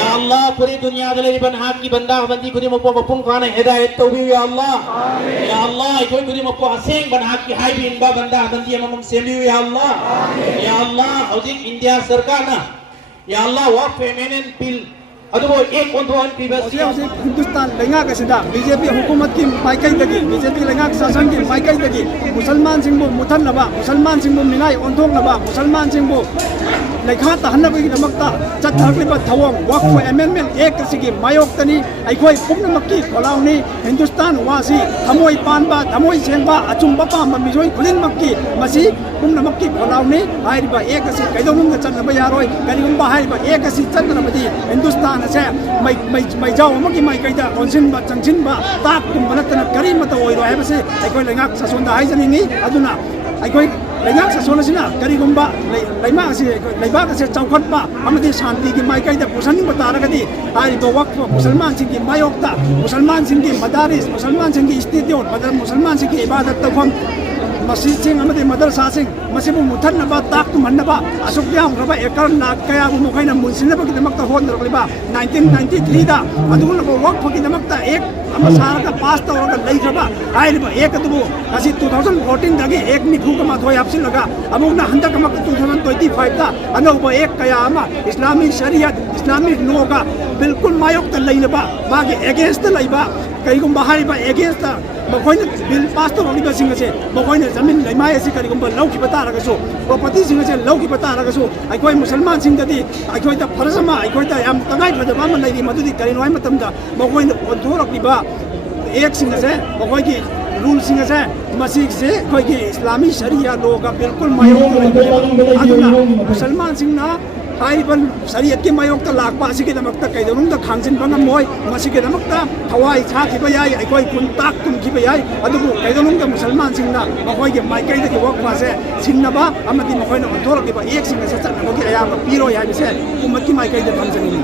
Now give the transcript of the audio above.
Ya Allah, puri dunia adalah iban hak banda bandi kudi mopo mapung kana hidayat taubi ya Allah. Ya Allah, ikoi kudi mopo asing ban hak ki hai bin ba banda bandi amam sembi ya Allah. Ya Allah, hojik India sarkar na. Ya Allah, waqf amendment bill अदुबो एक कोंथोन पीबस हिंदुस्तान लेंगा कसिदा BJP हुकूमत की माइकई दगी BJP लेंगा शासन की माइकई दगी मुसलमान सिंह मुथन नबा मुसलमान सिंह मिनाई ओंथोक नबा मुसलमान सिंह लेखा तहनबगी दमकता चथरलिबा थवोंग वक्फ अमेंडमेंट एक सिगी मायोक्तनी अखोई पुनमक्की खोलाउनी हिंदुस्तान वासी थमोई पानबा थमोई सेंबा अचुंबा पाम मिजोई खुलिनमक्की मसी पुनमक्की खोलाउनी हाइरिबा एक असि कैदोनुंग चनबा यारोय करिगुंबा हाइरिबा एक असि चनबदी हिंदुस्तान से मई जाओ मगी मई कईदा ओनसिनबा चंगसिनबा ताक तुमबनतन करी मत ओइरो हैबसे अखोई लेंगाक ससोंदा हाइजनिंगी अदुना अखोई लेंगाक ससोनसिना करिगुंबा लेमा से लेबाक से चौखटबा अमदी शांति की माई कईदा पुसनिंबा तारगदी हाइरिबा वक्फ मुसलमान सिंह की मायोक्ता मुसलमान सिंह की मदारिस मुसलमान सिंह की इंस्टीट्यूट मुसलमान सिंह की इबादत तफम मस्जिद सिंह अमदी मदरसा सिंह मसिबु मुथनबा ताक तुमनबा असुक यामग्रबा एकर लाख कया बु मखैना मुनसिनबगी दमकता होनरबलिबा 1993 दा अदुगुनबो वक्फ की दमकता एक अमसारका पास तौरगा लैखबा हाइरिबा एक अदुबु असि 2014 दगी एक निफुका माथोय हप्सिलगा अमुगना हंदक मक 2025 दा अनौबा एक कया अमा इस्लामी शरीयत इस्लामिक लॉगा बिल्कुल मायोक्ता लैनबा मागे अगेंस्ट लैबा कईगुंबा हाइरिबा अगेंस्ट मखोइन बिल पास तौरगा सिंगसे मखोइन जमीन लैमाय असि करीगुंबा लौखिबा तारगसु प्रॉपर्टी सिंगसे लौखिबा तारगसु अखोइ मुसलमान सिंगदि अखोइदा फरजमा अखोइदा याम तगाई फदबा म लैदि मदुदि करिनो हाइ मतमदा मखोइन ओथोरक्लिबा एक सिंगसे मखोइगी रूल सिंगसे मसीह से अखोइगी इस्लामी शरिया लोगा बिल्कुल मायोक अदुना मुसलमान सिंगना हाइबन शरीयत की मायोक लापा असिगिदमक्ता कैदोनुंग खांगजिनबा ngамoi मसिगिदमक्ता थवाई छाखिबा याय अखोइ कुंताक तुमखिबा याय अदुबु कैदोनुंग मुसलमान सिंगना मखोइगे माइकैदगी वक्फा से सिंगनबा अमदि मखोइना ओंथोरकिबा एक सिंगसे चनबगी अयाम पीरो यायसे उम्मत की माइकैदे फंजनिनि